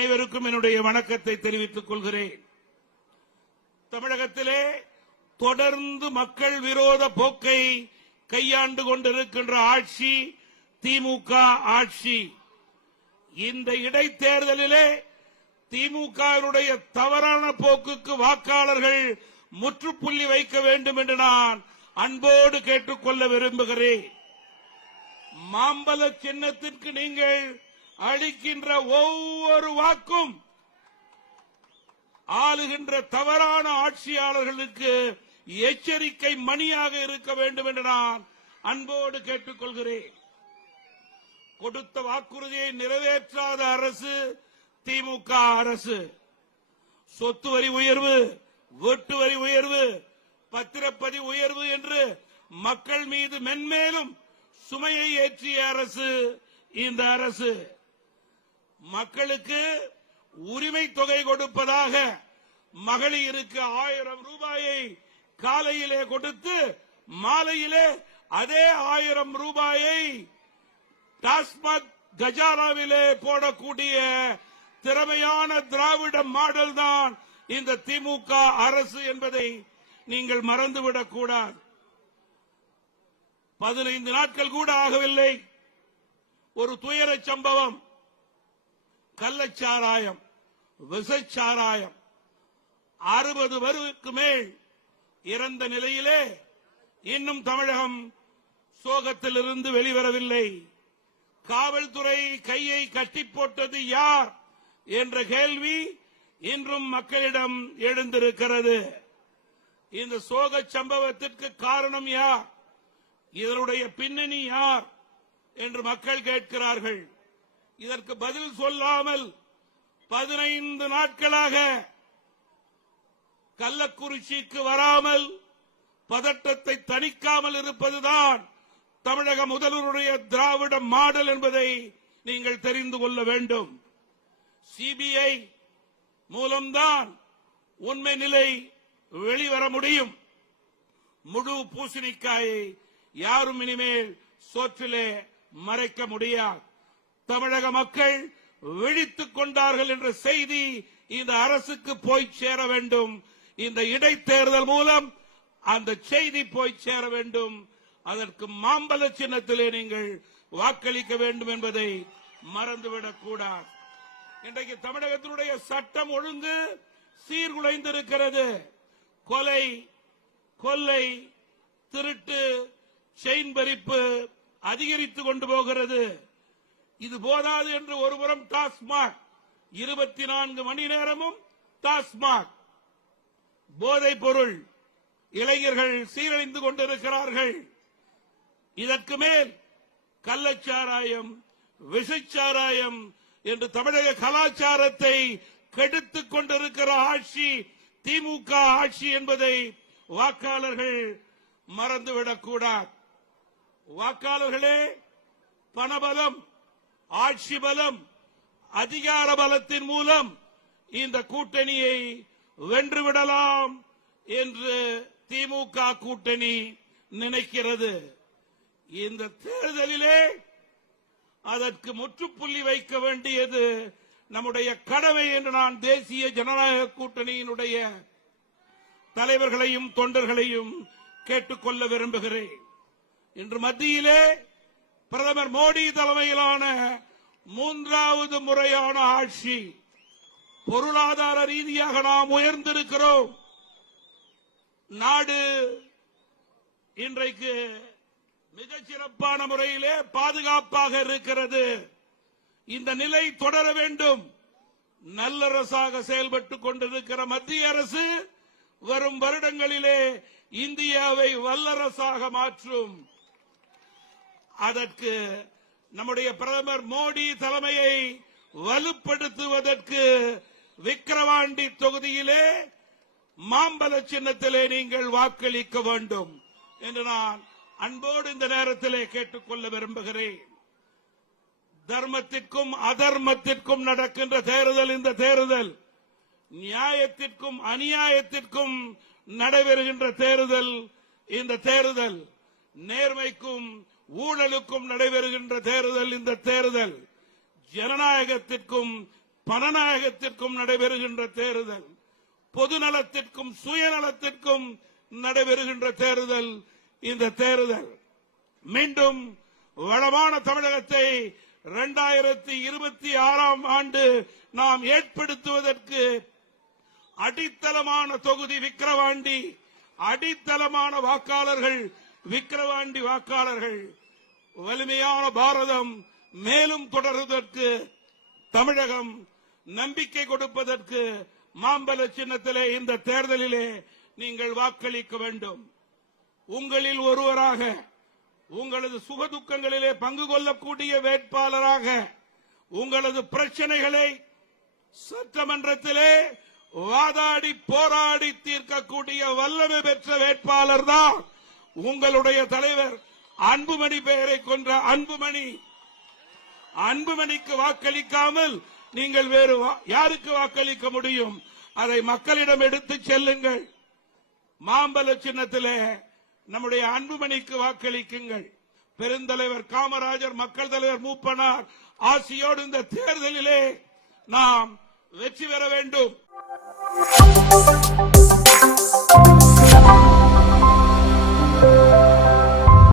அனைவருக்கும் என்னுடைய வணக்கத்தை தெரிவித்துக் கொள்கிறேன். தமிழகத்திலே தொடர்ந்து மக்கள் விரோத போக்கை கையாண்டு கொண்டிருக்கின்ற ஆட்சி திமுக ஆட்சி. இந்த இடைத்தேர்தலிலே திமுகவினுடைய தவறான போக்குக்கு வாக்காளர்கள் முற்றுப்புள்ளி வைக்க வேண்டும் என்று நான் அன்போடு கேட்டுக்கொள்ள விரும்புகிறேன். மாம்பல சின்னத்திற்கு நீங்கள் அளிக்கின்ற ஒவ்வொரு வாக்கும் ஆளுகின்ற தவறான ஆட்சியாளர்களுக்கு எச்சரிக்கை மணியாக இருக்க வேண்டும் என்று நான் அன்போடு கேட்டுக்கொள்கிறேன். கொடுத்த வாக்குறுதியை நிறைவேற்றாத அரசு திமுக அரசு. சொத்து வரி உயர்வு வெட்டு வரி உயர்வு பத்திரப்பதி உயர்வு என்று மக்கள் மீது மென்மேலும் சுமையை ஏற்றிய அரசு இந்த அரசு. மக்களுக்கு உரிமை தொகை கொடுப்பதாக மகளிருக்கு ஆயிரம் ரூபாயை காலையிலே கொடுத்து மாலையிலே அதே ஆயிரம் ரூபாயை டாஸ்மாக் கஜாராவிலே போடக்கூடிய திறமையான திராவிட மாடல் தான் இந்த திமுக அரசு என்பதை நீங்கள் மறந்துவிடக் கூடாது. பதினைந்து நாட்கள் கூட ஆகவில்லை. ஒரு துயர சம்பவம். கள்ளச்சாராயம் விசச்சாராயம் அறுபது வருவுக்கு மேல் இறந்த நிலையிலே இன்னும் தமிழகம் சோகத்திலிருந்து வெளிவரவில்லை. காவல்துறை கையை கட்டி போட்டது யார் என்ற கேள்வி இன்றும் மக்களிடம் எழுந்திருக்கிறது. இந்த சோக சம்பவத்திற்கு காரணம் யார்? இதனுடைய பின்னணி யார்? என்று மக்கள் கேட்கிறார்கள். இதற்கு பதில் சொல்லாமல் பதினைந்து நாட்களாக கள்ளக்குறிச்சிக்கு வராமல் பதட்டத்தை தணிக்காமல் இருப்பதுதான் தமிழக முதல்வருடைய திராவிட மாடல் என்பதை நீங்கள் தெரிந்து கொள்ள வேண்டும். சிபிஐ மூலம்தான் உண்மை நிலை வெளிவர முடியும். முழு பூசணிக்காயை யாரும் இனிமேல் சோற்றிலே மறைக்க முடியாது. தமிழக மக்கள் விழித்துக் கொண்டார்கள் என்ற செய்தி இந்த அரசுக்கு போய் சேர வேண்டும். இந்த இடைத்தேர்தல் மூலம் அந்த செய்தி போய் சேர வேண்டும். அதற்கு மாம்பல சின்னத்திலே நீங்கள் வாக்களிக்க வேண்டும் என்பதை மறந்துவிடக் கூடாது இன்றைக்கு தமிழகத்தினுடைய சட்டம் ஒழுங்கு சீர்குலைந்திருக்கிறது. கொலை கொள்ளை திருட்டு செயின் பறிப்பு அதிகரித்து கொண்டு போகிறது. இது போதாது என்று ஒருபுறம் டாஸ்மாக். இருபத்தி நான்கு மணி நேரமும் டாஸ்மாக். போதைப் பொருள். இளைஞர்கள் சீரழிந்து கொண்டிருக்கிறார்கள். இதற்கு மேல் கள்ளச்சாராயம் விஷச்சாராயம் என்று தமிழக கலாச்சாரத்தை கெடுத்துக் கொண்டிருக்கிற ஆட்சி திமுக ஆட்சி என்பதை வாக்காளர்கள் மறந்துவிடக்கூடாது. வாக்காளர்களே பணபலம் ஆட்சி பலம் அதிகார பலத்தின் மூலம் இந்த கூட்டணியை வென்றுவிடலாம் என்று திமுக கூட்டணி நினைக்கிறது. இந்த தேர்தலிலே அதற்கு முற்றுப்புள்ளி வைக்க வேண்டியது நம்முடைய கடமை என்று நான் தேசிய ஜனநாயக கூட்டணியினுடைய தலைவர்களையும் தொண்டர்களையும் கேட்டுக்கொள்ள விரும்புகிறேன். இன்று மத்தியிலே பிரதமர் மோடி தலைமையிலான மூன்றாவது முறையான ஆட்சி. பொருளாதார ரீதியாக நாம் உயர்ந்திருக்கிறோம். நாடு இன்றைக்கு மிகச் சிறப்பான முறையிலே பாதுகாப்பாக இருக்கிறது. இந்த நிலை தொடர வேண்டும். நல்லரசாக செயல்பட்டுக் கொண்டிருக்கிற மத்திய அரசு வரும் வருடங்களிலே இந்தியாவை வல்லரசாக மாற்றும். அதற்கு நம்முடைய பிரதமர் மோடி தலைமையை வலுப்படுத்துவதற்கு விக்கிரவாண்டி தொகுதியிலே மாம்பல சின்னத்திலே நீங்கள் வாக்களிக்க வேண்டும் என்று நான் அன்போடு இந்த நேரத்திலே கேட்டுக்கொள்ள விரும்புகிறேன். தர்மத்திற்கும் அதர்மத்திற்கும் நடக்கின்ற தேர்தல் இந்த தேர்தல் நியாயத்திற்கும் அநியாயத்திற்கும் நடைபெறுகின்ற தேர்தல் இந்த தேர்தல். நேர்மைக்கும் ஊழலுக்கும் நடைபெறுகின்ற தேர்தல் இந்த தேர்தல். ஜனநாயகத்திற்கும் பணநாயகத்திற்கும் நடைபெறுகின்ற தேர்தல். பொதுநலத்திற்கும் சுயநலத்திற்கும் நடைபெறுகின்ற தேர்தல் இந்த தேர்தல். மீண்டும் வளமான தமிழகத்தை இரண்டாயிரத்தி இருபத்தி ஆறாம் ஆண்டு நாம் ஏற்படுத்துவதற்கு அடித்தளமான தொகுதி விக்கிரவாண்டி அடித்தளமான வாக்காளர்கள் விக்கிரவாண்டி வாக்காளர்கள் வலிமையான பாரதம் மேலும் தொடர்வதற்கு தமிழகம் நம்பிக்கை கொடுப்பதற்கு மாம்பல சின்னத்திலே இந்த தேர்தலிலே நீங்கள் வாக்களிக்க வேண்டும். உங்களில் ஒருவராக உங்களது சுகதுக்கங்களிலே பங்கு கொள்ளக்கூடிய வேட்பாளராக உங்களது பிரச்சனைகளை சட்டமன்றத்திலே வாதாடி போராடி தீர்க்கக்கூடிய வல்லமை பெற்ற வேட்பாளர் தான் உங்களுடைய தலைவர் அன்புமணி பெயரை கொன்ற அன்புமணி. அன்புமணிக்கு வாக்களிக்காமல் நீங்கள் வேறு யாருக்கு வாக்களிக்க முடியும்? அதை மக்களிடம் எடுத்து செல்லுங்கள். மாம்பல சின்னத்திலே நம்முடைய அன்புமணிக்கு வாக்களிக்குங்கள். பெருந்தலைவர் காமராஜர் மக்கள் தலைவர் மூப்பனார் ஆசியோடு இந்த தேர்தலிலே நாம் வெற்றி பெற வேண்டும்.